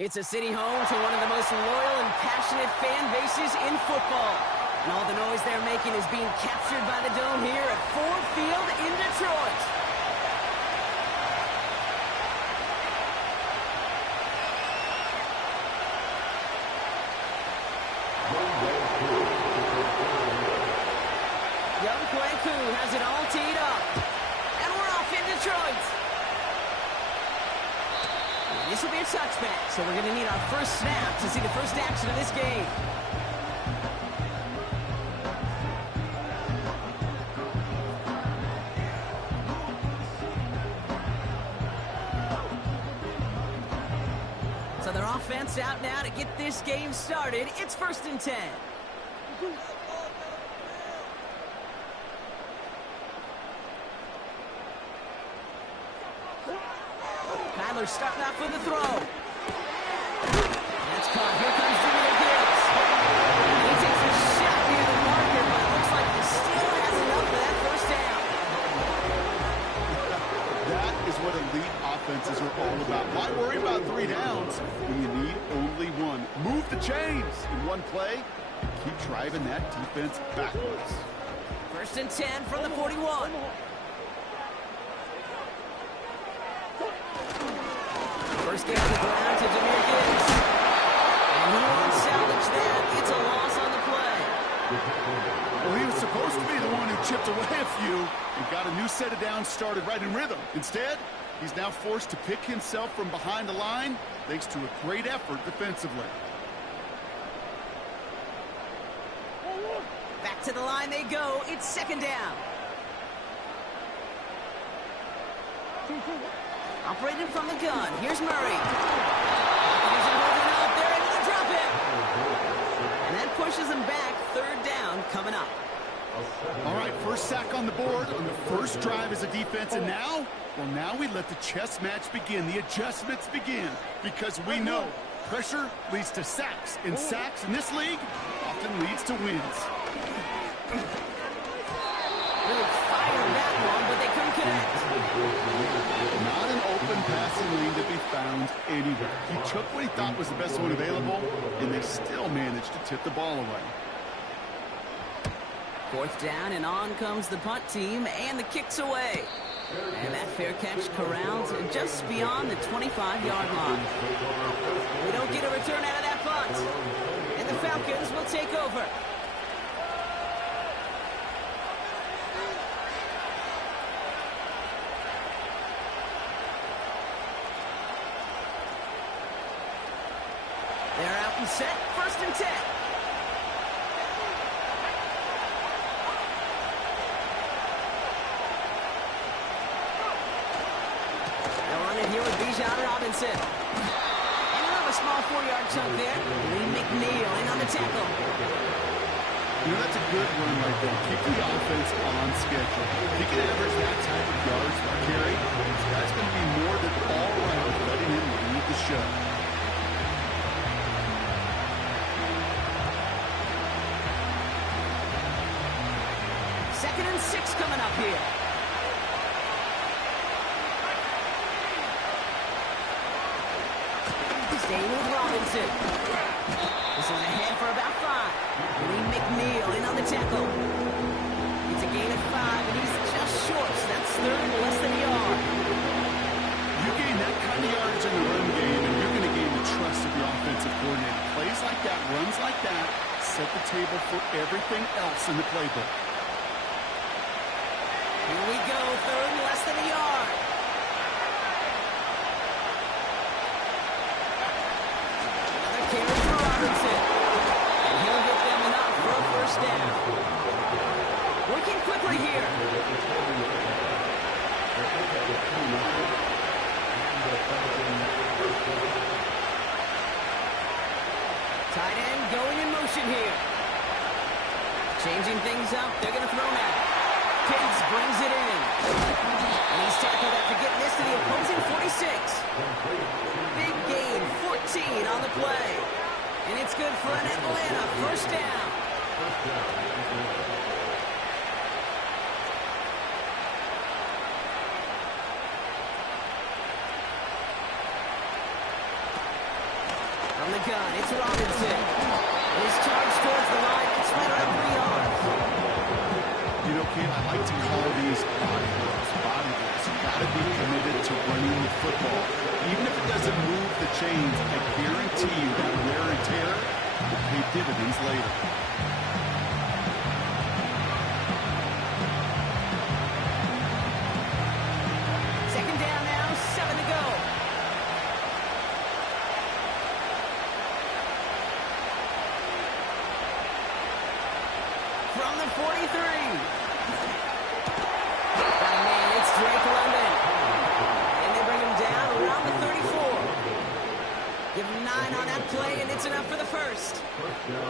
It's a city home to one of the most loyal and passionate fan bases in football. And all the noise they're making is being captured by the Dome here at Ford Field in Detroit. Young Kwaku has it all teed up. And we're off in Detroit. This will be a touchback, so we're going to need our first snap to see the first action of this game. So their offense out now to get this game started. It's 1st and 10. Kyler starting off with a throw. That's caught. Here comes Jimmy Gibbs. He takes a shot near the marker, but it looks like he still has enough for that first down. That is what elite offenses are all about. Why worry about 3 downs when you need only 1? Move the chains in one play and keep driving that defense backwards. 1st and 10 from the 41. First game on the ground to Jimmy Gibbs. And he won't salvage that. It's a loss on the play. Well, he was supposed to be the one who chipped away a few and got a new set of downs started right in rhythm. Instead, he's now forced to pick himself from behind the line thanks to a great effort defensively. Back to the line they go. It's 2nd down. Operating from the gun. Here's Murray. Here's him moving up. They're into the drop it. And that pushes him back. 3rd down coming up. All right, first sack on the board on the first drive as a defense. And now, well, now we let the chess match begin. The adjustments begin. Because we know pressure leads to sacks. And sacks in this league often leads to wins. Really fired that one, but they couldn't connect. Not an open passing lane to be found anywhere. He took what he thought was the best one available, and they still managed to tip the ball away. 4th down, and on comes the punt team, and the kick's away. And that fair catch corralled just beyond the 25-yard line. We don't get a return out of that punt. And the Falcons will take over. They're out and set. 1st and 10. They'll run it here with Bijan Robinson. And another small 4-yard chunk there. Lee McNeil in on the tackle. You know, that's a good run right there. Keep the offense on schedule. If he can average that type of yards per carry, that's going to be more than all right with letting him lead the show. 2nd and 6 coming up here. Staying with Robinson. This is ahead for about 5. Lee McNeil in on the tackle. It's a gain of 5, and he's just short, so that's 3rd and less than a yard. You gain that kind of yardage in the run game, and you're going to gain the trust of the offensive coordinator. Plays like that, runs like that, set the table for everything else in the playbook. Here we go, 3rd and less than a yard. Another carry for Robinson. And he'll get them enough for a 1st down. Working quickly here. Tight end going in motion here. Changing things up. They're going to throw now. Pitts brings it in. And he's tackled after getting this to the opposing 46. Big gain, 14 on the play. And it's good for an Atlanta 1st down. the gun. It's Robinson. His charge towards the line. It's right around 3 yards. You know, Kate, I like to call these body blows. Body blows. You've got to be committed to running the football. Even if it doesn't move the chains, I guarantee you that wear and tear will pay dividends later. Second down now, 7 to go. From the 43. It's Drake London. And they bring him down around the 34. Give him 9 on that play, and it's enough for the first.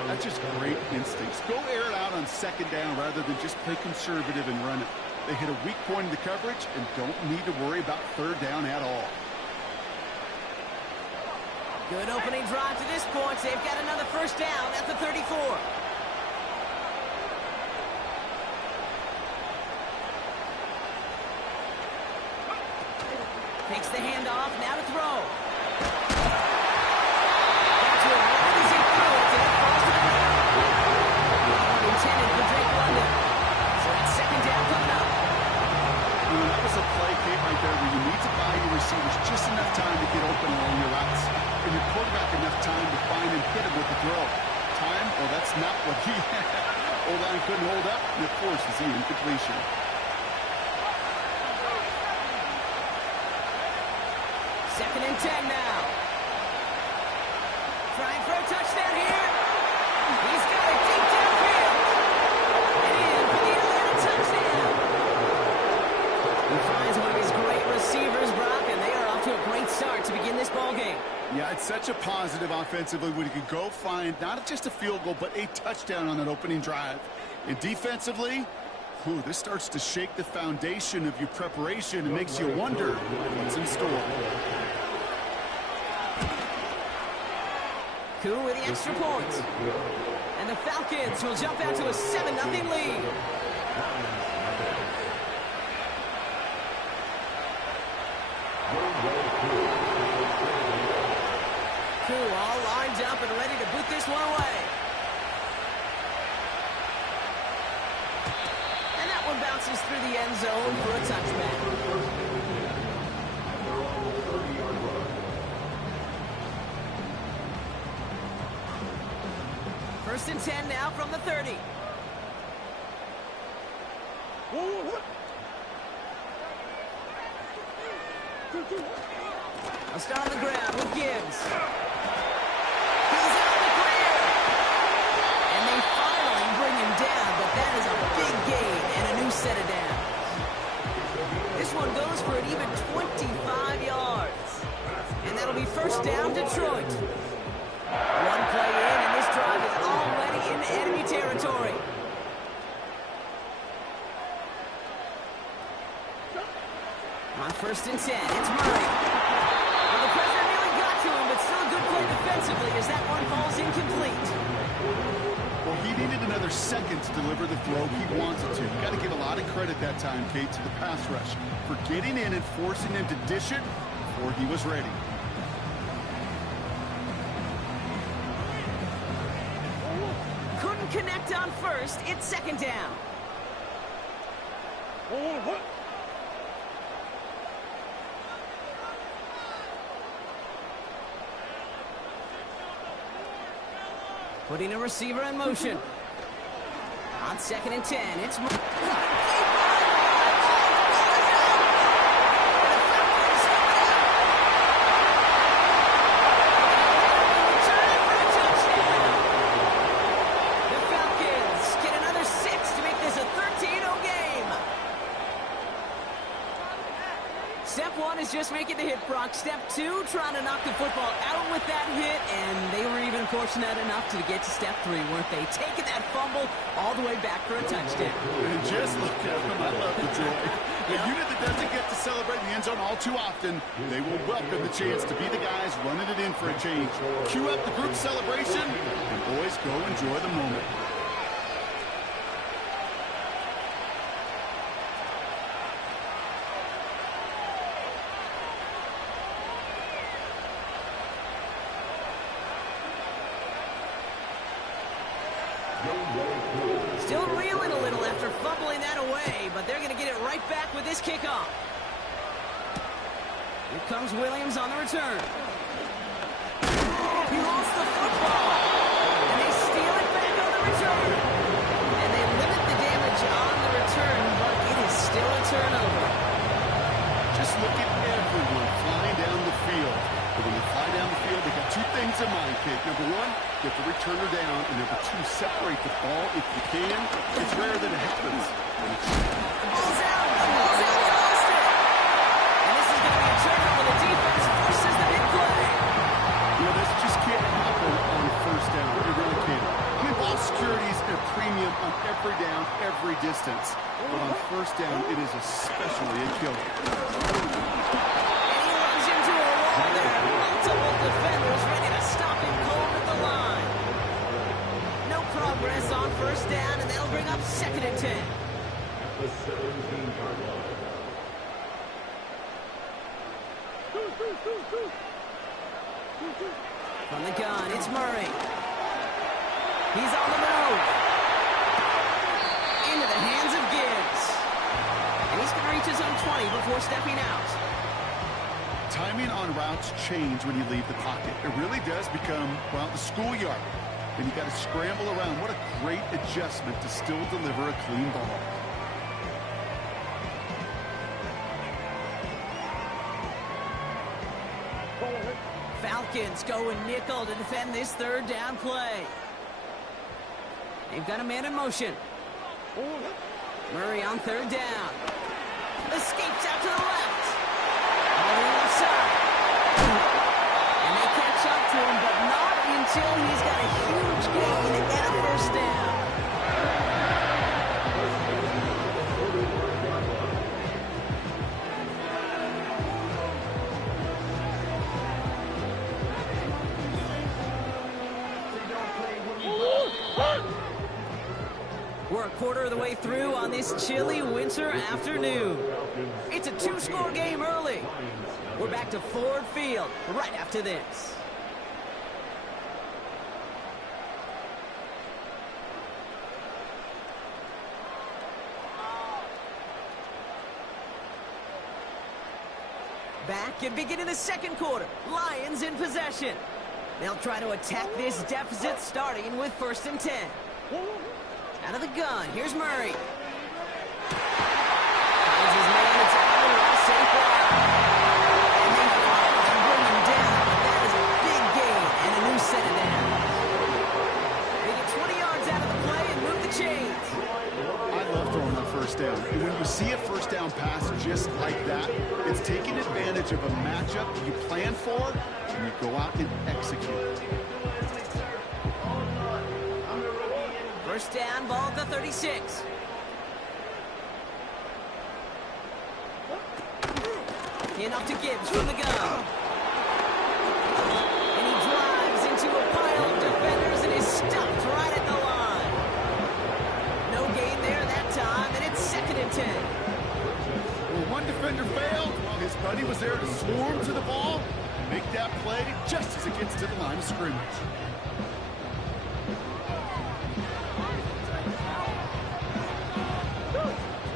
That's just great instincts. Go air it out on second down rather than just play conservative and run it. They hit a weak point in the coverage and don't need to worry about third down at all. Good opening drive to this point. They've got another first down at the 34. Takes the handoff, now to throw. That's where right as he throws it, falls to the ground. Intended for Drake London. So that's second down coming up. That was a play, Kate, right there where you need to buy your receivers just enough time to get open along your routes. And your quarterback enough time to find and hit him with the throw. Time? Well, that's not what he had. O-line couldn't hold up, and it forces the incompletion. Second and 10 now. Trying for a touchdown here. He's got it deep downfield. And in for the Atlanta touchdown. He finds one of his great receivers, Brock, and they are off to a great start to begin this ball game. Yeah, it's such a positive offensively when you can go find not just a field goal, but a touchdown on that opening drive. And defensively, this starts to shake the foundation of your preparation and makes you wonder what's in store. Koo with the extra point. And the Falcons will jump out to a 7-0 lead. Koo all lined up and ready to boot this one away. And that one bounces through the end zone for a touchback. First and 10 now from the 30. I'll start on the ground with Gibbs. He's out the clear. And they finally bring him down, but that is a big gain and a new set of downs. This one goes for an even 25 yards. And that'll be first down Detroit. One play in, and this drive is already in enemy territory. On first and 10, it's Murray. Well, the pressure nearly got to him, but still a good play defensively as that one falls incomplete. Well, he needed another second to deliver the throw he wanted to. You got to give a lot of credit that time, Kate, to the pass rush for getting in and forcing him to dish it before he was ready. Couldn't connect on first. It's second down. Putting a receiver in motion. On second and 10, it's... Step one is just making the hit, Brock. Step two, trying to knock the football out with that hit, and they were even fortunate enough to get to step three, weren't they? Taking that fumble all the way back for a touchdown. And just look at them. I love the joy. A unit that doesn't get to celebrate in the end zone all too often, they will welcome the chance to be the guys running it in for a change. Cue up the group celebration, and boys, go enjoy the moment. away, but they're going to get it right back with this kickoff. Here comes Williams on the return. He lost the football. And they steal it back on the return. And they limit the damage on the return, but it is still a turnover. Just look at everyone flying down the field. But when they fly down the field, they got two things in mind, kid. Number one, you have to return her down. And number two, separate the ball if you can. It's rare that it happens. Ball's out. Ball's out. They lost it. And this is going to be a turnover. The defense forces the big play. You know, this just can't happen on first down. It really can't. I mean, ball security is a premium on every down, every distance. But on first down, it is especially a killer. And he runs into a wall there. Multiple defenders ready to stop him cold at the line. No progress on first down, and they'll bring up 2nd and 10. The 17-yard line. From the gun, it's Murray. He's on the move. Into the hands of Gibbs. And he's going to reach his own 20 before stepping out. Timing on routes change when you leave the pocket. It really does become, well, the schoolyard. And you got to scramble around. What a great adjustment to still deliver a clean ball. Falcons going nickel to defend this 3rd down play. They've got a man in motion. Murray on 3rd down. Escapes out to the left. On the left side. And they catch up to him, but not until he's got a huge gain and a 1st down. We're a quarter of the way through on this chilly winter afternoon. It's a 2-score game early. We're back to Ford Field right after this. Back and beginning the 2nd quarter. Lions in possession. They'll try to attack this deficit starting with 1st and 10. Out of the gun, here's Murray. Finds his man, it's out of the left safe block. And they follow and bring him down, but that is a big gain and a new set of downs. They get 20 yards out of the play and move the chains. I love throwing on 1st down. And when you see a 1st down pass just like that, it's taking advantage of a matchup that you plan for, and you go out and execute. 1st down, ball at the 36. In off to Gibbs from the gun. And he drives into a pile of defenders and is stopped right at the line. No gain there that time, and it's 2nd and 10. Well, one defender failed while his buddy was there to swarm to the ball and make that play just as it gets to the line of scrimmage.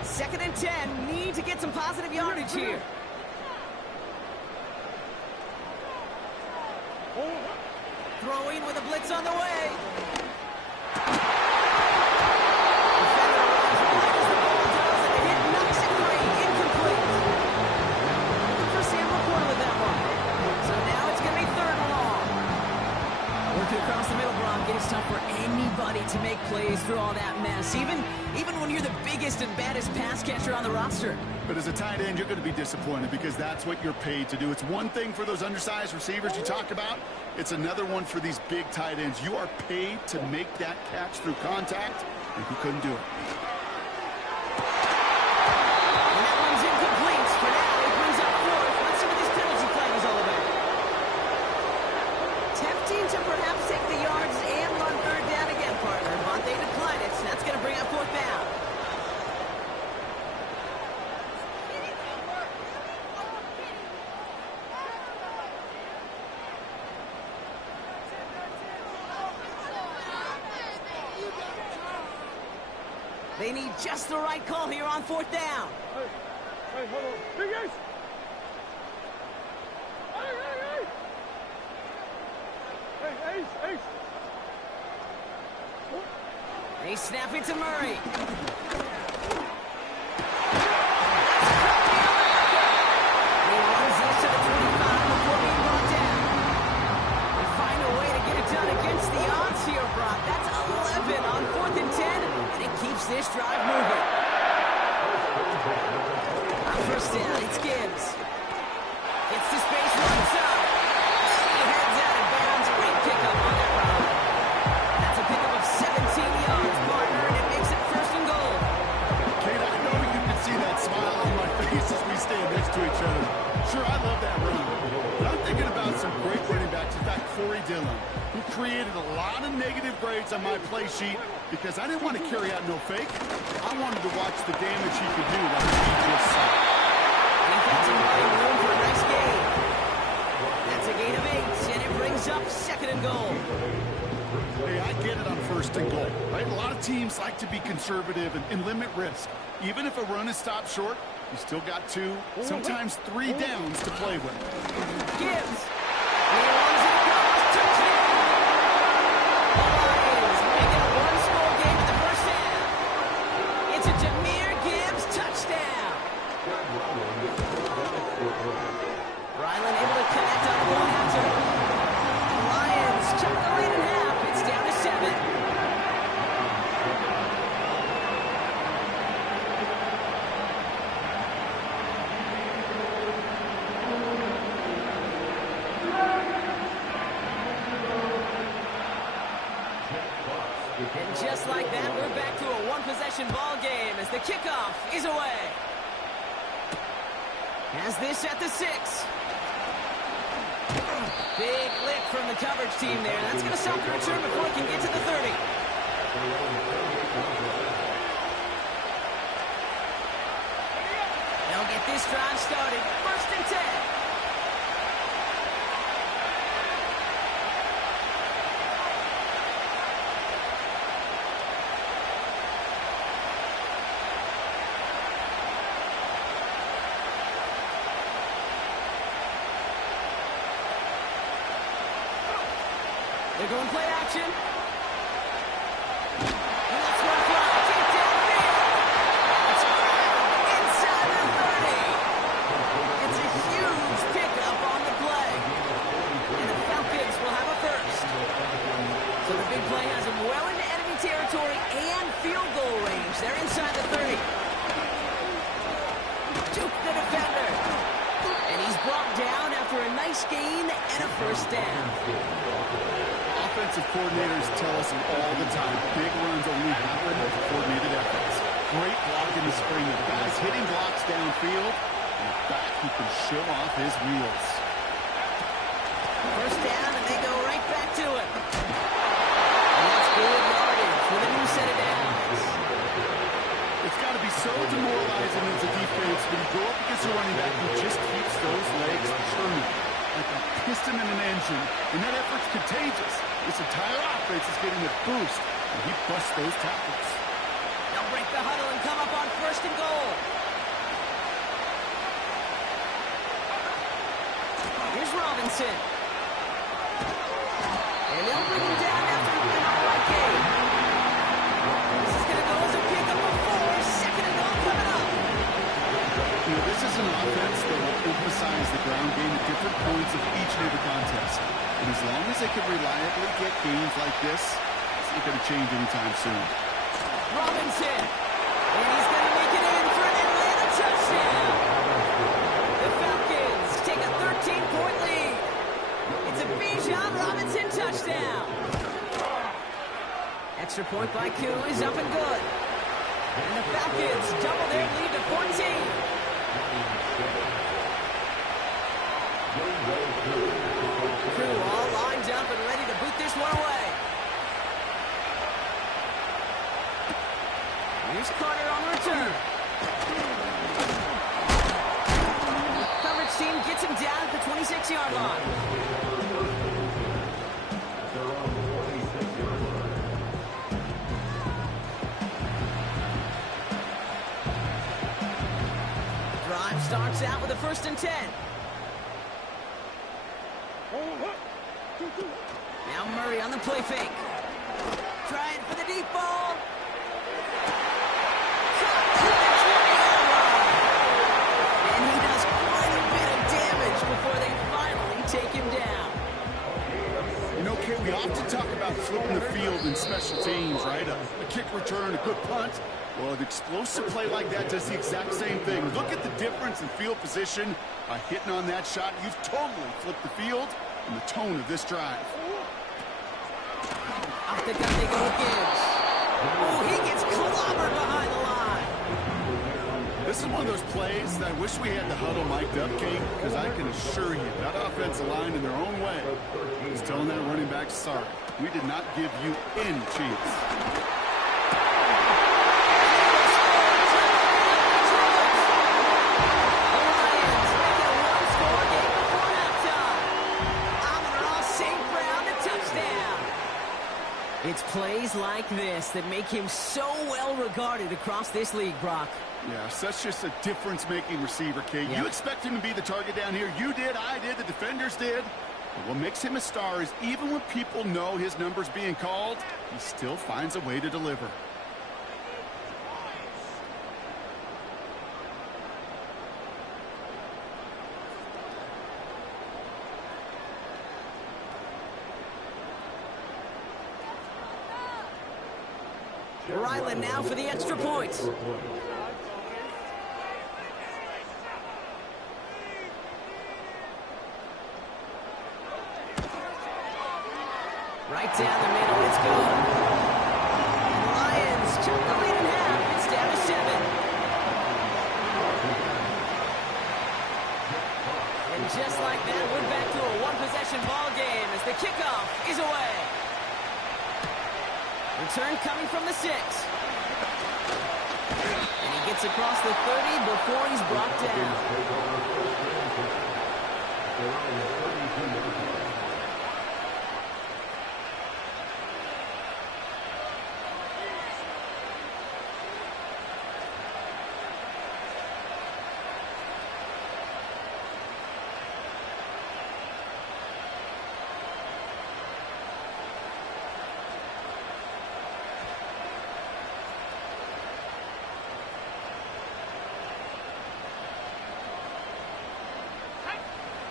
Second and 10, need to get some positive yardage here. Throwing with a blitz on the way. Defender runs right as the ball does, and the hit knocks it free, incomplete. Looking for Sam McCoy with that one. So now it's going to be 3rd and long. Working across the middle, Brock. It's tough for anybody to make plays through all that mess, even when you're the biggest and baddest pass catcher on the roster. But as a tight end, you're going to be disappointed because that's what you're paid to do. It's one thing for those undersized receivers you talk about. It's another one for these big tight ends. You are paid to make that catch through contact, and he couldn't do it. And that one's incomplete. For now, it brings up 4th. Let's see what this penalty flag is all about. Tempting to perhaps take the yards and run 3rd down again, partner, but they declined it, so that's going to bring up 4th down. They need just the right call here on 4th down. Hey, hold on. Big Ace! Hey, Ace! They snap it to Murray. He runs this to the 25 before being brought down. They find a way to get it done against the odds here, Brock. That's 11 on 4th and 10, and it keeps this drive moving. On 1st down, it's Gibbs. Gets to space, runs up. He heads out of bounds. Great pickup on that run. That's a pickup of 17 yards, partner, and it makes it 1st and goal. Kate, I know you can see that smile on my face as we stand next to each other. Sure, I love that run. But I'm thinking about some great running backs. In fact, Corey Dillon, who created a lot of negative grades on my play sheet because I didn't want to carry out no fake. I wanted to watch the damage he could do like he just saw. Defensive line room for a nice gain. That's a gain of 8, and it brings up 2nd and goal. Hey, I get it on 1st and goal, right? A lot of teams like to be conservative and limit risk. Even if a run is stopped short, you still got 2, sometimes 3 downs to play with. Gibbs. He runs it across. Touchdown. The Lions make it a 1-score game in the 1st half. It's a Jahmyr Gibbs touchdown. Ryland able to connect on the one after. The Lions cut the lead in half. It's down to 7. And just like that, we're back to a one-possession ball game as the kickoff is away. Has this at the 6. Big lick from the coverage team there. That's going to stop the return before it can get to the 30. They'll get this drive started. 1st and 10. They're going play action. And let's run fly. Kick downfield. It's inside the 30. It's a huge pickup on the play. And the Falcons will have a 1st. So the big play has them well into enemy territory and field goal range. They're inside the 30. Juke the defender. And he's brought down after a nice gain and a 1st down. Offensive coordinators tell us all the time, big runs only happen with coordinated efforts. Great block in the spring. The guy's hitting blocks downfield, and back he can show off his wheels. 1st down, and they go right back to it. And that's good yardage with a new set of downs. It's got to be so demoralizing as a defense when you go up against a running back who just keeps those legs churning like a piston in an engine, and that effort's contagious. This entire offense is getting a boost, and he busts those tackles. They'll break the huddle and come up on 1st and goal. Here's Robinson. And they'll bring him down after an all-right game. This is going to go as a pickup of 4. 2nd and goal coming up. You know, this is an offense that will emphasize the ground game at different points of each and every contest. And as long as they can reliably get games like this, it's not going to change anytime soon. Robinson. And he's going to make it in for an Atlanta touchdown. The Falcons take a 13-point lead. It's a Bijan Robinson touchdown. Extra point by Koo is up and good. And the Falcons double their lead to 14. Koo all lined up and ready to boot this one away. Here's Carter on the return. Coverage team gets him down at the 26-yard line. starts out with a 1st and 10. Now Murray on the play fake. Trying for the deep ball. And he does quite a bit of damage before they finally take him down. You know, Kate, we often talk about flipping the field in special teams, right? A kick return, a good punt. Well, an explosive play like that does the exact same thing. Look at the difference in field position. By hitting on that shot, you've totally flipped the field and the tone of this drive. Off the gun they go with Gibbs. Oh, he gets clobbered behind the line. This is one of those plays that I wish we had the huddle mic'd up, Kate, because I can assure you that offensive line in their own way is telling that running back, sorry, we did not give you any chance. It's plays like this that make him so well regarded across this league, Brock. Yeah, such just a difference-making receiver, Kate. Yep. You expect him to be the target down here. You did, I did, the defenders did. But what makes him a star is even when people know his number's being called, he still finds a way to deliver. Ryland now for the extra point. Right down the middle, it's good. And Lions cut the lead in half. It's down to 7. And just like that, we're back to a one-possession ball game as the kickoff is away. Return coming from the 6. And he gets across the 30 before he's brought down.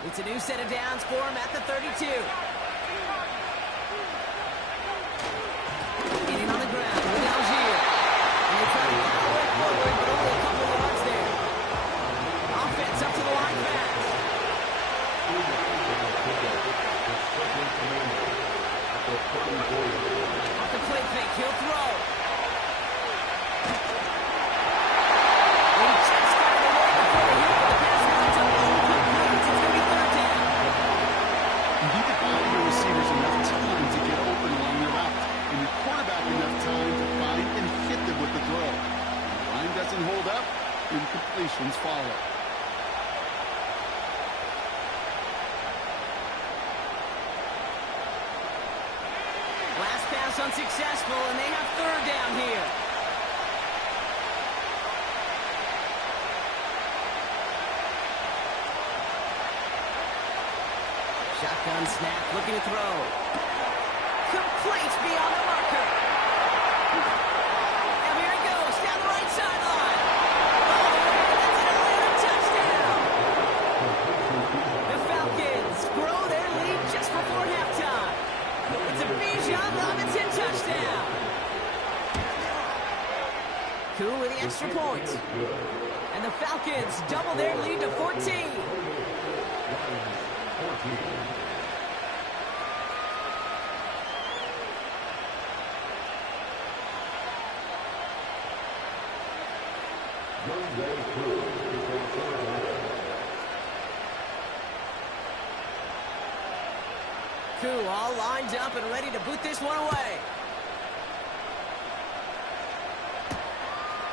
It's a new set of downs for him at the 32. Getting on the ground with Algier. And they try to power it forward, but only a couple of yards there. Offense up to the line fast. Off the play fake, he'll throw. Hold up, incompletions follow. Last pass unsuccessful, and they have 3rd down here. Shotgun snap, looking to throw. Complete beyond the marker. Now here it goes, down the right sideline. That's an Atlanta touchdown. The Falcons grow their lead just before halftime. It's a Bijan Robinson touchdown. Cool with the extra point. And the Falcons double their lead to 14. Cool, all lined up and ready to boot this one away.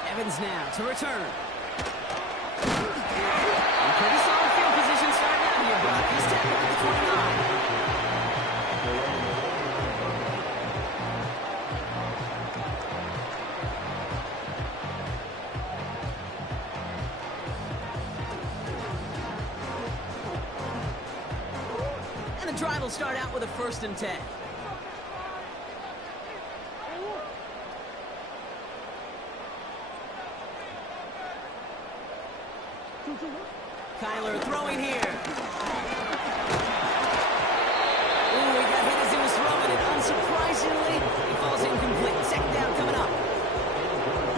Evans now to return. And pretty solid field position starting out here, Brock. He's tackled at the 29. drive will start out with a 1st and 10. Kyler throwing here. Ooh, he got hit as he was throwing it. Unsurprisingly, he falls incomplete. 2nd down coming up.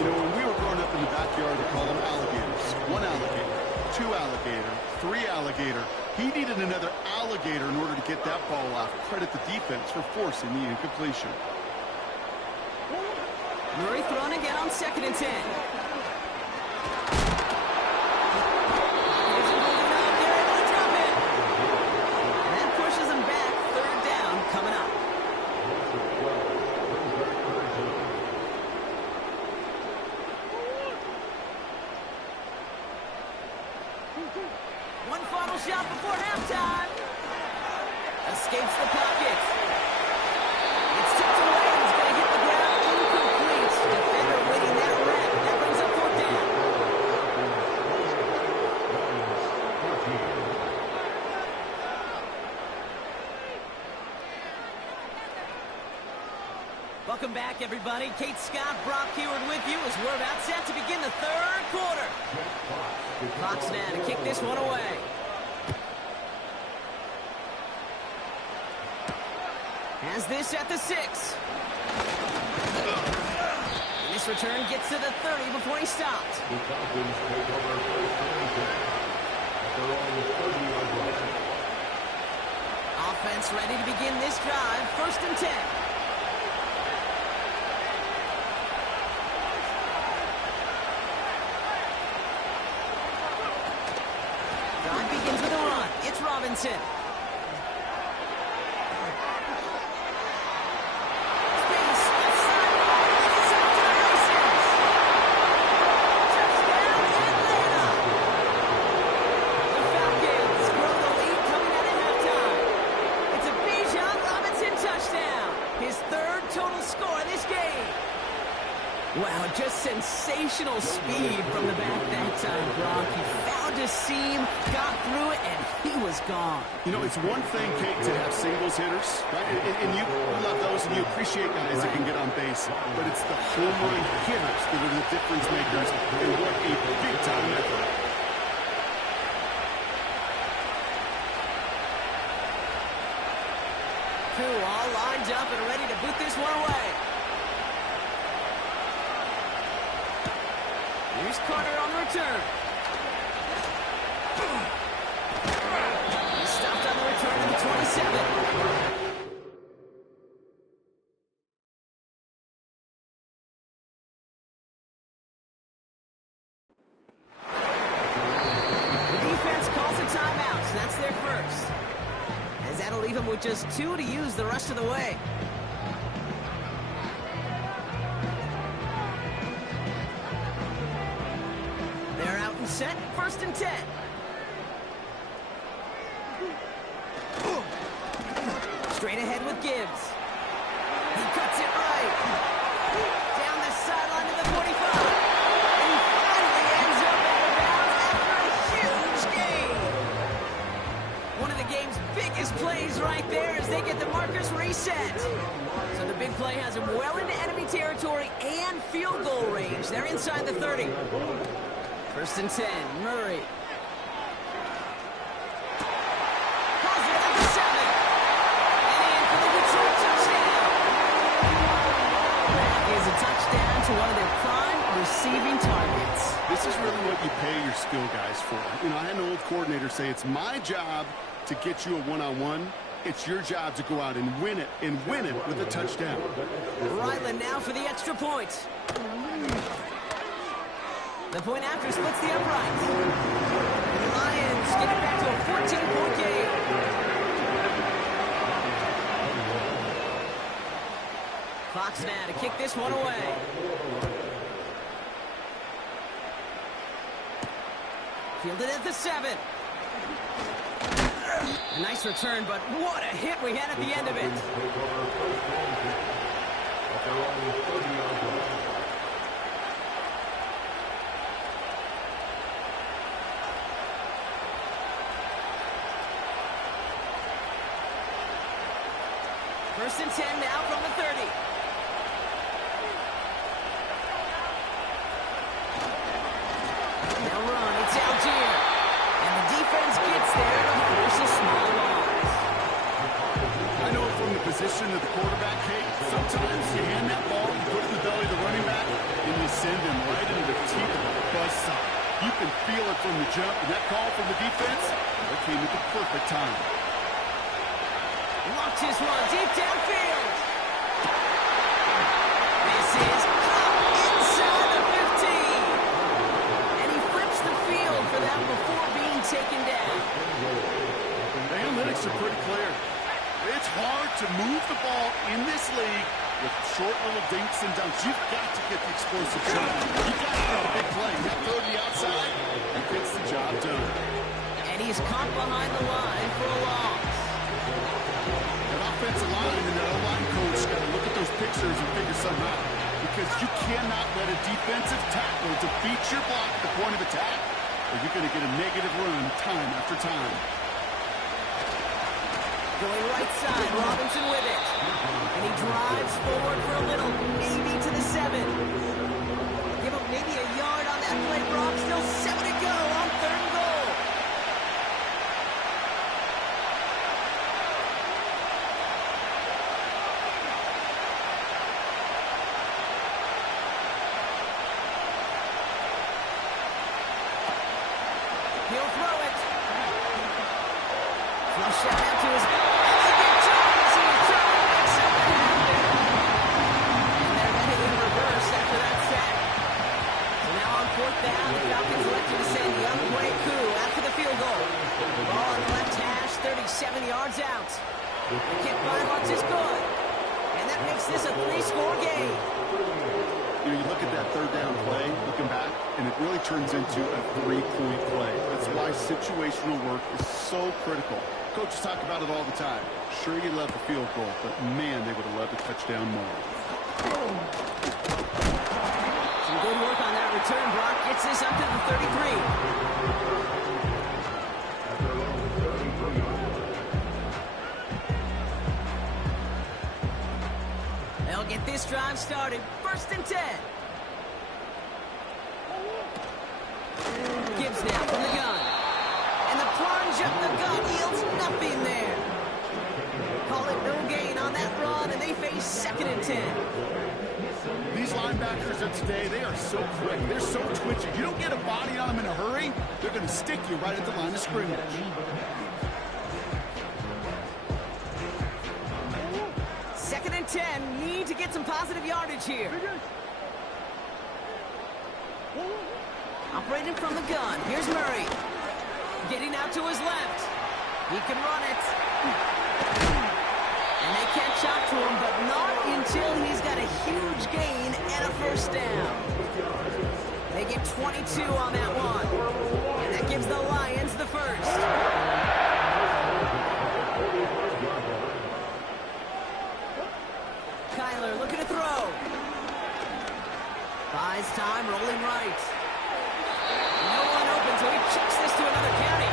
You know, when we were growing up in the backyard, we called them alligators. 1 alligator, 2 alligator, 3 alligator. He needed another alligator in order to get that ball off. Credit the defense for forcing the incompletion. Murray throwing again on 2nd and 10. One final shot before halftime. Escapes the pocket. It's tipped away and it's going to hit the ground incomplete. Defender winning that rep. That brings up 4th down. Welcome back, everybody. Kate Scott, Brock Keyword with you as we're about set to begin the 3rd quarter. Fox now to kick this one away. Has this at the 6. And this return gets to the 30 before he stopped. The Falcons take over 1st and 10. They're on the 30-yard line. Offense ready to begin this drive. 1st and 10. Drive begins with a run. It's Robinson. Space, left sideline, and it's up to the races. Touchdown, Atlanta. The Falcons grow the lead coming out at halftime. It's a Bijan Robinson touchdown. His 3rd total score in this game. Wow, just sensational speed from the back that time, Brock. He found a seam, got through it, and he was gone. You know, it's one thing, Kate, to have singles hitters, right? And you love those, and you appreciate guys that can get on base. But it's the home run hitters that are the difference makers, and what a big-time effort. Two all lined up and ready to boot this one away. Here's Carter on the return. He stopped on the return to the 27. The defense calls a timeout, so that's their 1st. As that'll leave him with just 2 to use the rest of the way. They're out and set. 1st and 10. Straight ahead with Gibbs. He cuts it right. Down the sideline to the 45. And he finally ends up out of bounds after a huge gain. One of the game's biggest plays right there as they get the markers reset. So the big play has him well into enemy territory and field goal range. They're inside the 30. 1st and 10, Murray. Calls it at the 7. And in for the Detroit touchdown. That is a touchdown to one of their prime receiving targets. This is really what you pay your skill guys for. You know, I had an old coordinator say, it's my job to get you a one-on-one. It's your job to go out and win it with a touchdown. Ryland now for the extra point. The point after splits the upright. The Lions get it back to a 14-point game. Fox now to kick this one away. Fielded at the 7. A nice return, but what a hit we had at the end of it. First and 10 now from the 30. They'll run. It's Algier. And the defense gets there to force a small loss. I know from the position of the quarterback, Kate, sometimes you hand that ball, you put it in the belly of the running back, and you send him right into the teeth of a buzzsaw. You can feel it from the jump, and that call from the defense, that came at the perfect time. Watch his run deep downfield. This is caught inside the 15. And he flips the field for that before being taken down. The analytics are pretty clear. It's hard to move the ball in this league with short little dinks and dunks. You've got to get the explosive shot. You've got to get a big play. That throw to the outside, that gets the job done. And he's caught behind the line for a loss. That offensive line and that O-line coach got to look at those pictures and figure something out. Because you cannot let a defensive tackle defeat your block at the point of attack, or you're going to get a negative run time after time. Going right side, Robinson with it. And he drives forward for a little, maybe to the 7. Give him maybe a yard on that play, Brock. Still 7 to go on 3rd and goal. He'll throw it. Flush out to his... Down, the Falcons elected to send young Bray Koo after the field goal. Ball on the left hash, 37 yards out. The kick by Hutz is good. And that makes this a 3-score game. You know, you look at that 3rd down play, looking back, and it really turns into a 3-point play. That's why situational work is so critical. Coaches talk about it all the time. Sure, you love the field goal, but man, they would have loved a touchdown more. Good work on that return. Brock gets this up to the 33. They'll get this drive started. 1st and 10. Gibbs now from the gun. And the plunge up the gut yields nothing there. Call it no gain on that run, and they face 2nd and 10. These linebackers of today, they are so quick. They're so twitchy. You don't get a body on them in a hurry, they're going to stick you right at the line of scrimmage. Second and 10. Need to get some positive yardage here. Operating from the gun. Here's Murray. Getting out to his left. He can run it. And they catch up to him, but not until he's got a huge gain and a 1st down. They get 22 on that one. And that gives the Lions the 1st. Kyler looking to throw. Buys time, rolling right. No one open, so he chucks this to another county.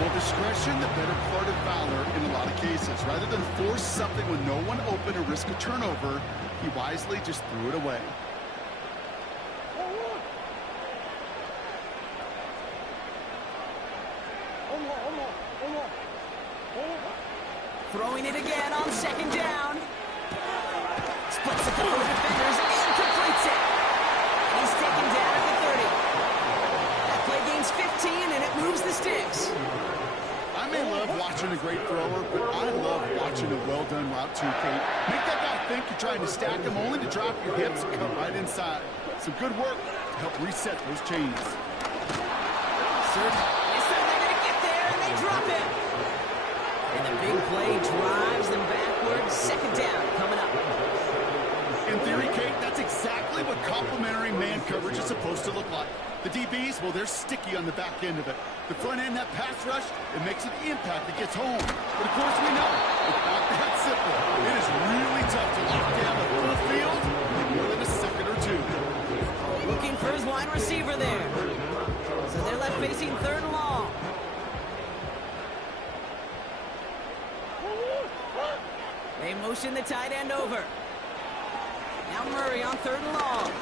Well, discretion, the better part of valor in a lot of cases. Rather than force something with no one open or risk a turnover, he wisely just threw it away. Throwing it again on 2nd down. Splits a couple of defenders and completes it. And he's taken down at the 30. That play gains 15, and it moves the sticks. I may love watching a great thrower, but I love watching a well-done route too, Kate. Make that guy think you're trying to stack him only to drop your hips and come right inside. Some good work to help reset those chains. They're going to get there, and they drop it. And the big play drives them backwards. 2nd down coming up. In theory, Kate, that's exactly what complementary man coverage is supposed to look like. The DBs, well, they're sticky on the back end of it. The front end, that pass rush, it makes an impact. It gets home. But, of course, we know it's not that simple. It is really tough to lock down a full field in more than a second or two. Looking for his wide receiver there. So they're left facing 3rd and long. They motion the tight end over. Now Murray on 3rd and long.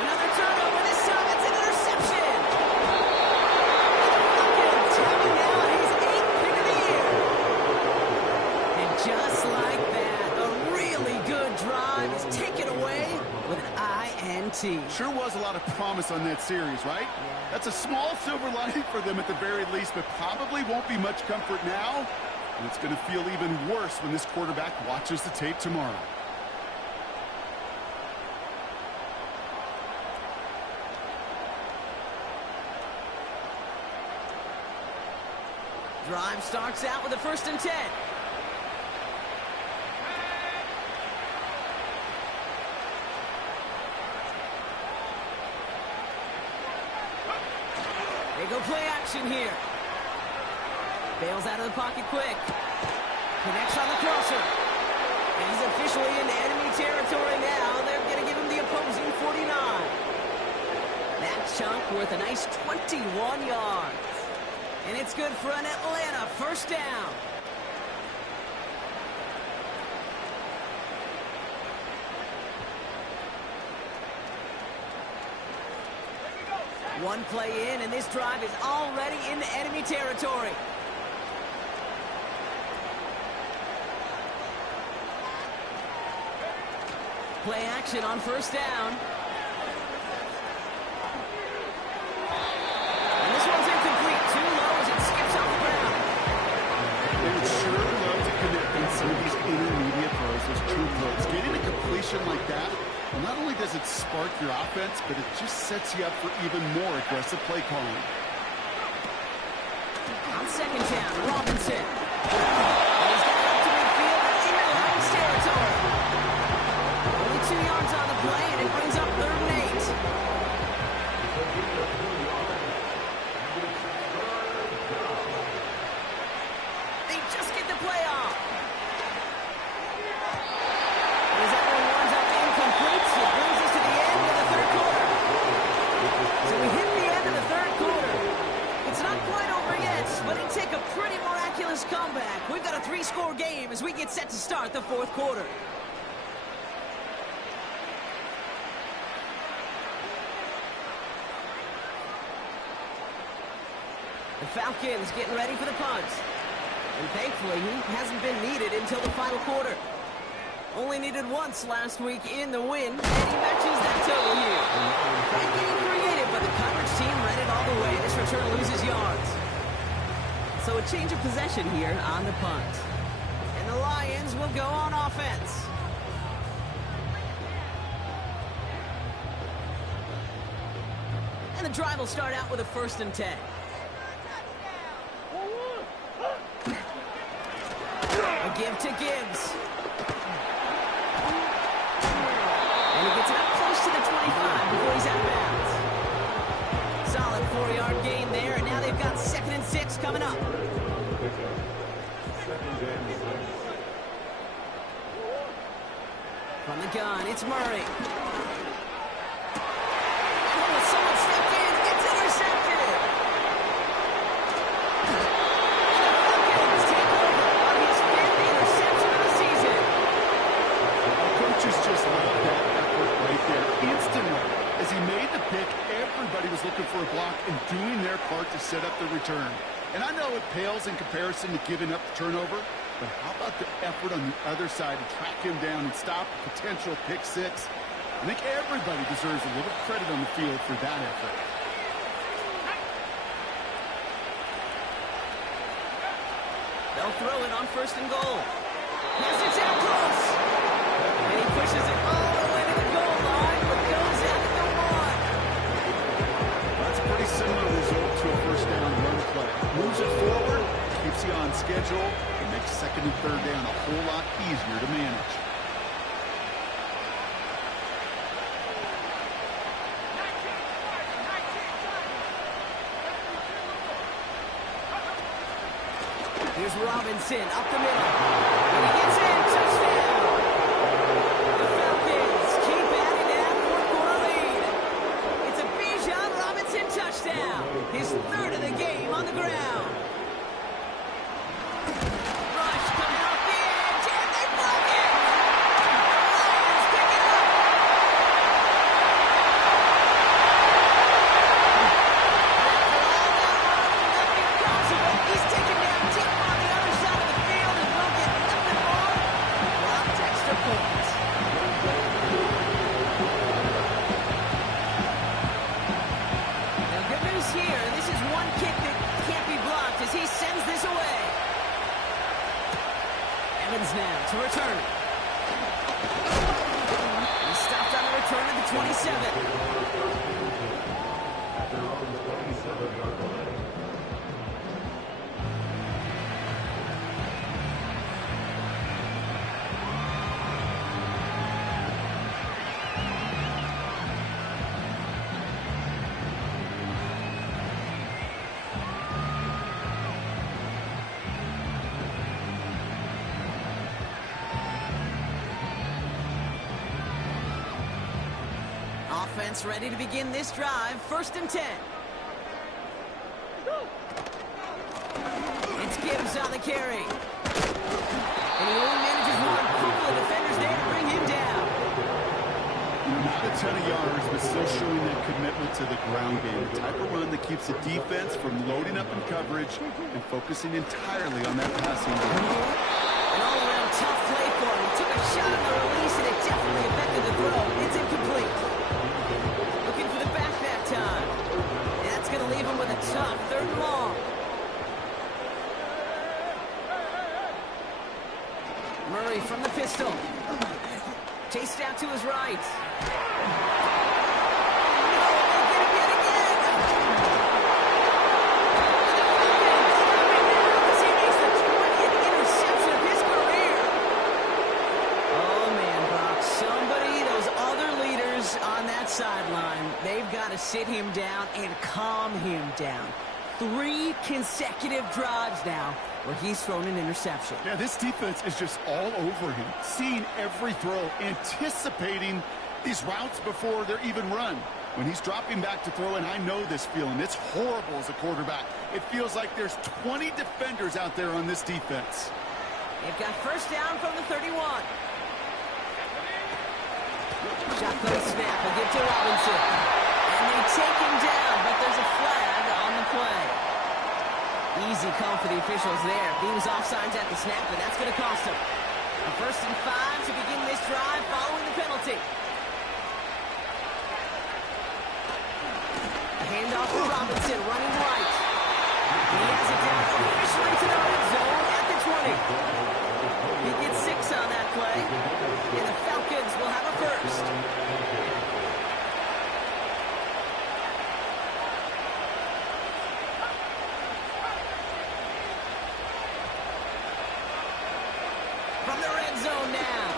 Another turnover. This time it's an interception. Falcons taking down his 8th pick of the year. And just like that, a really good drive is taken away with an INT. Sure was a lot of promise on that series, right? That's a small silver lining for them at the very least, but probably won't be much comfort now. And it's going to feel even worse when this quarterback watches the tape tomorrow. Drive starts out with a 1st and 10. They go play action here. Bails out of the pocket quick. Connects on the crosser. He's officially into enemy territory now. They're going to give him the opposing 49. That chunk worth a nice 21 yards. And it's good for an Atlanta 1st down. One play in, and this drive is already into enemy territory. Play action on 1st down. And this one's incomplete. Too low as it skips off the ground. They would sure love to connect on some of these intermediate throws, those true throws. Getting a completion like that, well, not only does it spark your offense, but it just sets you up for even more aggressive play calling. On 2nd down, Robinson. And he's got it up to midfield and into Lions territory. Only 2 yards on the play, and it brings up 3rd and 8. They just get the play off. And as that one winds up incomplete, it brings us to the end of the 3rd quarter. So we hit the end of the 3rd quarter. It's not quite over yet, but it take a pretty miraculous comeback. We've got a 3-score game as we get set to start the 4th quarter. The Falcons getting ready for the punt. And thankfully, he hasn't been needed until the final quarter. Only needed once last week in the win, and he matches that total here. Tried getting creative, but the coverage team read it all the way. This return loses yards. So a change of possession here on the punt. And the Lions will go on offense. And the drive will start out with a 1st and 10. A give to Gibbs. And he gets it up close to the 25 before he's out of bounds. Solid 4-yard gain there, and now they've got 2nd and 6 coming up. From the gun, it's Murray. Oh, someone stepped in. It's intercepted. Just love that effort right there. Instantly, as he made the pick, everybody was looking for a block and doing their part to set up the return. And I know it pales in comparison to giving up the turnover, but how about the effort on the other side to track him down and stop a potential pick 6? I think everybody deserves a little credit on the field for that effort. They'll throw it on 1st and goal. Has it down close. And he pushes it all the way to the goal line, but goes out at the 1. That's a pretty similar result to a 1st down run play. Moves it forward, keeps you on schedule, and makes 2nd and 3rd down a whole lot easier to manage. Here's Robinson up the middle. And he gets in. Touchdown. The Falcons keep adding that 4th quarter lead. It's a Bijan Robinson touchdown. His 3rd of the game on the ground. Rush now to return it. He stopped on the return at the 27. Offense ready to begin this drive. 1st and 10. It's Gibbs on the carry. And he only manages one. Couple of defenders there to bring him down. Not a ton of yards, but still showing that commitment to the ground game. The type of run that keeps the defense from loading up in coverage and focusing entirely on that passing game. An all-around tough play for him. He took a shot on the release, and it definitely affected the throw. It's incomplete. Looking for the back that time. And that's going to leave him with a tough 3rd and long. Murray from the pistol. Chased out to his right. Sideline. They've got to sit him down and calm him down. 3 consecutive drives now where he's thrown an interception. Yeah, this defense is just all over him, seeing every throw, anticipating these routes before they're even run. When he's dropping back to throw, and I know this feeling, it's horrible as a quarterback. It feels like there's 20 defenders out there on this defense. They've got 1st down from the 31. Shotgun snap will get to Robinson. And they take him down, but there's a flag on the play. Easy call for the officials there. He was offsides at the snap, and that's going to cost him. A 1st and 5 to begin this drive following the penalty. A handoff for Robinson, running right. And he has it down officially to the red zone at the 20. He gets 6 on that play, and the Falcons will have a 1st. From the red zone now.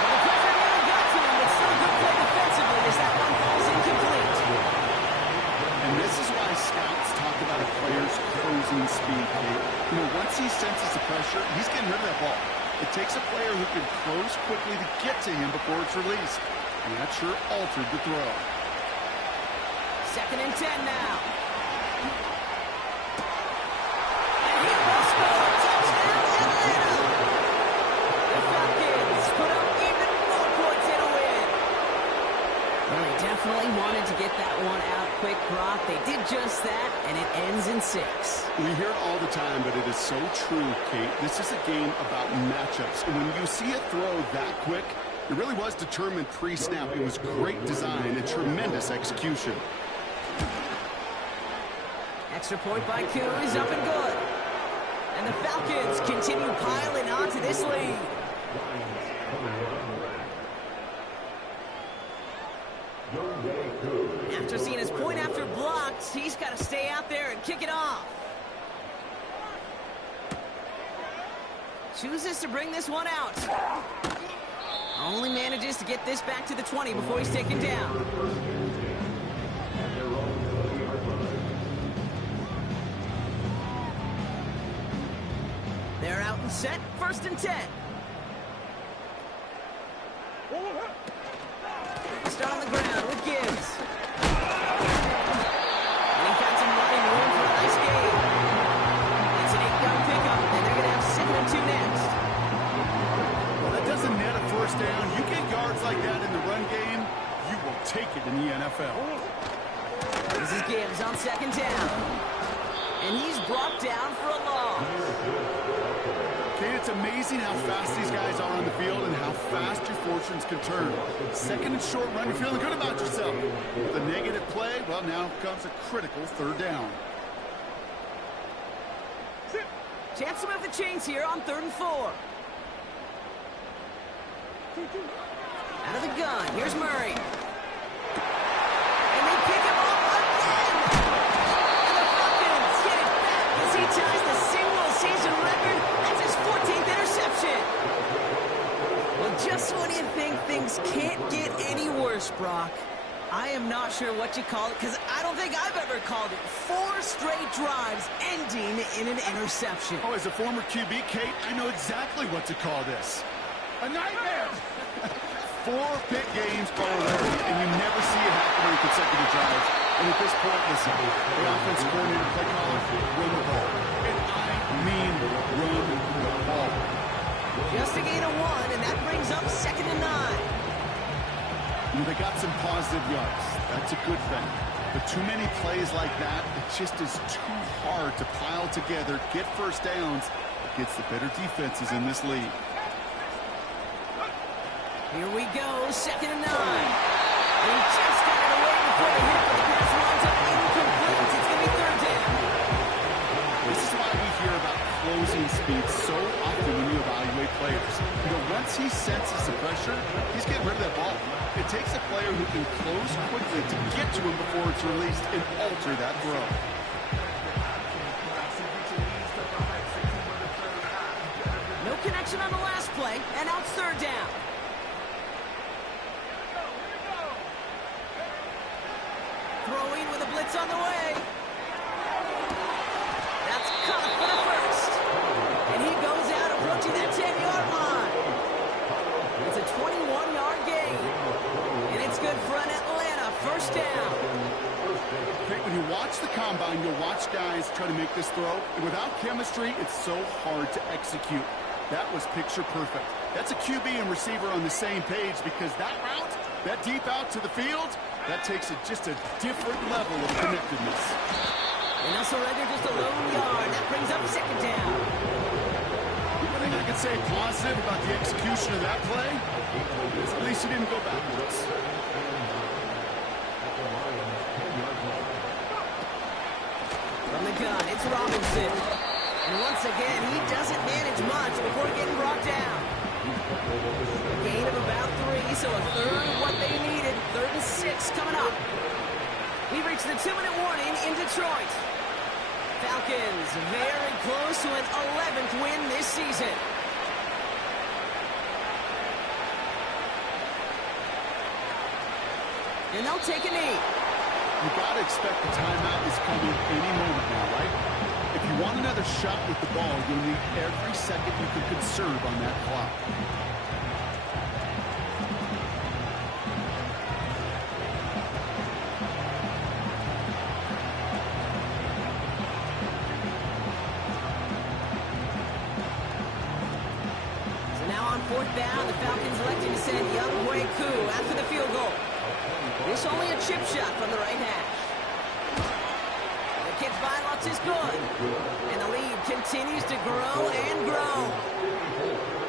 Well, the pressure nearly got to him, but still good play defensively as that one falls incomplete. And this is why scouts talk about a player's closing speed, Kate. You know, once he senses the pressure, he's getting rid of that ball. It takes a player who can close quickly to get to him before it's released. And that sure altered the throw. 2nd and 10 now. And he will score. Touchdown, Atlanta. The Falcons put up even more points in a win. Well, they definitely wanted to get that one out quick, Brock. They did just that, and it ends in 6. We hear it all the time, but it is so true, Kate. This is a game about matchups. And when you see a throw that quick, it really was determined pre-snap. It was great design and tremendous execution. Extra point by Koo is up and good. And the Falcons continue piling on to this lead. After seeing his point after blocked, he's got to stay out there and kick it off. Chooses to bring this one out. Only manages to get this back to the 20 before he's taken down. They're out and set. 1st and 10. Start on the ground with Gibbs. And he got some running room for a nice game. It's an 8-yard pickup, and they're going to have 2nd and 2 next. Well, that doesn't net a 1st down. You get yards like that in the run game, you will take it in the NFL. This is Gibbs on 2nd down. And he's brought down for a loss. Kate, it's amazing how fast these guys are on the field and how fast your fortunes can turn. 2nd and short run, you're feeling good about yourself. With a negative play, well, now comes a critical 3rd down. Chance to move the chains here on 3rd and 4. Out of the gun, here's Murray. And they pick him up again! And the Falcons get it back as he ties the single-season record. That's his 14th interception. Well, just when you think things can't get any worse, Brock, I am not sure what you call it, because I don't think I've ever called it 4 straight drives ending in an interception. Oh, as a former QB, Kate, I know exactly what to call this. A nightmare! 4 big games already, and you never see it happen on consecutive drives. And at this point, listen, the offensive coordinator, play caller, run the ball. And I mean run the ball. Just a gain of 1, and that brings up 2nd and 9. They got some positive yards. That's a good thing. But too many plays like that, it just is too hard to pile together, get first downs against the better defenses in this league. Here we go, 2nd and 9. And he just got it away before the hit, but the pass winds up incomplete. It's going to be 3rd down. This is why we hear about closing speed so often when you evaluate players. You know, once he senses the pressure, he's getting rid of that ball. It takes a player who can close quickly to get to him before it's released and alter that throw. No connection on the last play, and now it's 3rd down. Throwing with a blitz on the way. That's caught for the first. And he goes out approaching that 10-yard line. It's a 21-yard gain. And it's good for an Atlanta 1st down. When you watch the combine, you'll watch guys try to make this throw. And without chemistry, it's so hard to execute. That was picture perfect. That's a QB and receiver on the same page, because that route, that deep out to the field, that takes it just a different level of connectedness. And also rather just a lone yard. That brings up 2nd down. One thing I can say positive about the execution of that play is at least he didn't go backwards. From the gun, it's Robinson. And once again, he doesn't manage much before getting brought down. A gain of about 3, so a 3rd of what they needed. 3rd and 6 coming up. We reached the 2-minute warning in Detroit. Falcons very close to an 11th win this season. And they'll take a knee. You got to expect the timeout is coming any moment now, right? If you want another shot with the ball, you'll need every second you can conserve on that clock. So now on 4th down, the Falcons electing to send young Koo after the field goal. This only a chip shot from the right hash. The kick by Lutz is good. And the lead continues to grow and grow.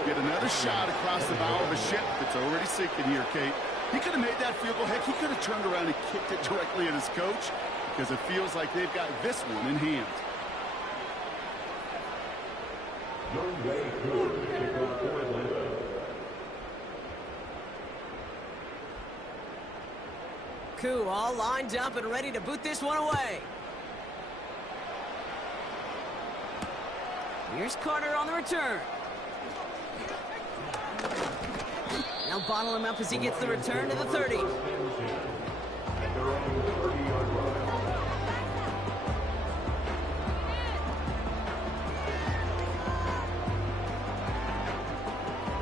Get another shot across the bow of a ship that's already sinking here, Kate. He could have made that field goal. Heck, he could have turned around and kicked it directly at his coach, because it feels like they've got this one in hand. Koo all lined up and ready to boot this one away. Here's Carter on the return. Now bottle him up as he gets the return to the 30.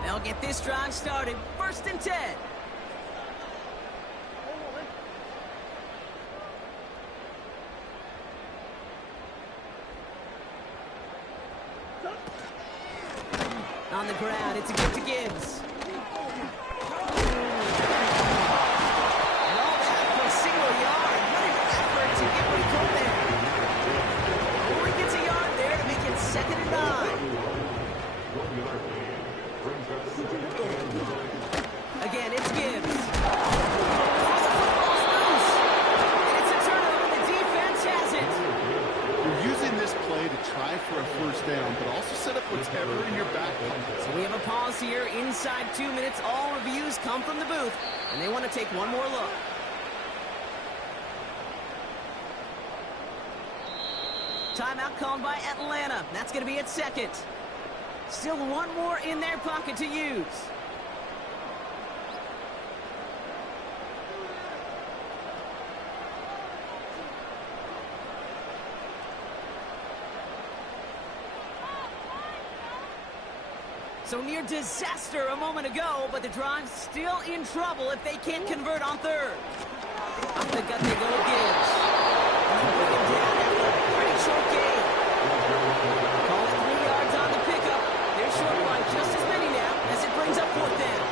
They'll get this drive started. 1st and 10. On the ground, it's a gift to Gibbs. And all that for a single yard. What an effort to get what he could there. Only gets a yard there to make it 2nd and 9. Again, it's Gibbs. Oh, the football's loose. And it's a turnover. The defense has it. You're using this play to try for a 1st down, but big 2 minutes. All reviews come from the booth, and they want to take one more look. Timeout called by Atlanta. That's going to be at second. Still one more in their pocket to use. So near disaster a moment ago, but the drive's still in trouble if they can't convert on third. Up the gut they go Gibbs. And they bring him down after a pretty short game. Call it 3 yards on the pickup. They're short by just as many now as it brings up fourth down.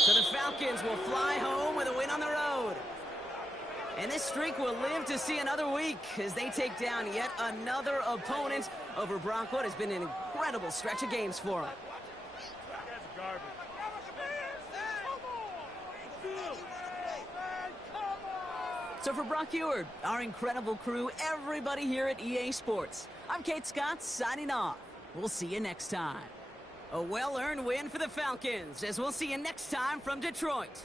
So the Falcons will fly home with a win on the road. And this streak will live to see another week as they take down yet another opponent over Brock. What has been an incredible stretch of games for them. That's garbage. So for Brock Eward, our incredible crew, everybody here at EA Sports, I'm Kate Scott signing off. We'll see you next time. A well-earned win for the Falcons, as we'll see you next time from Detroit.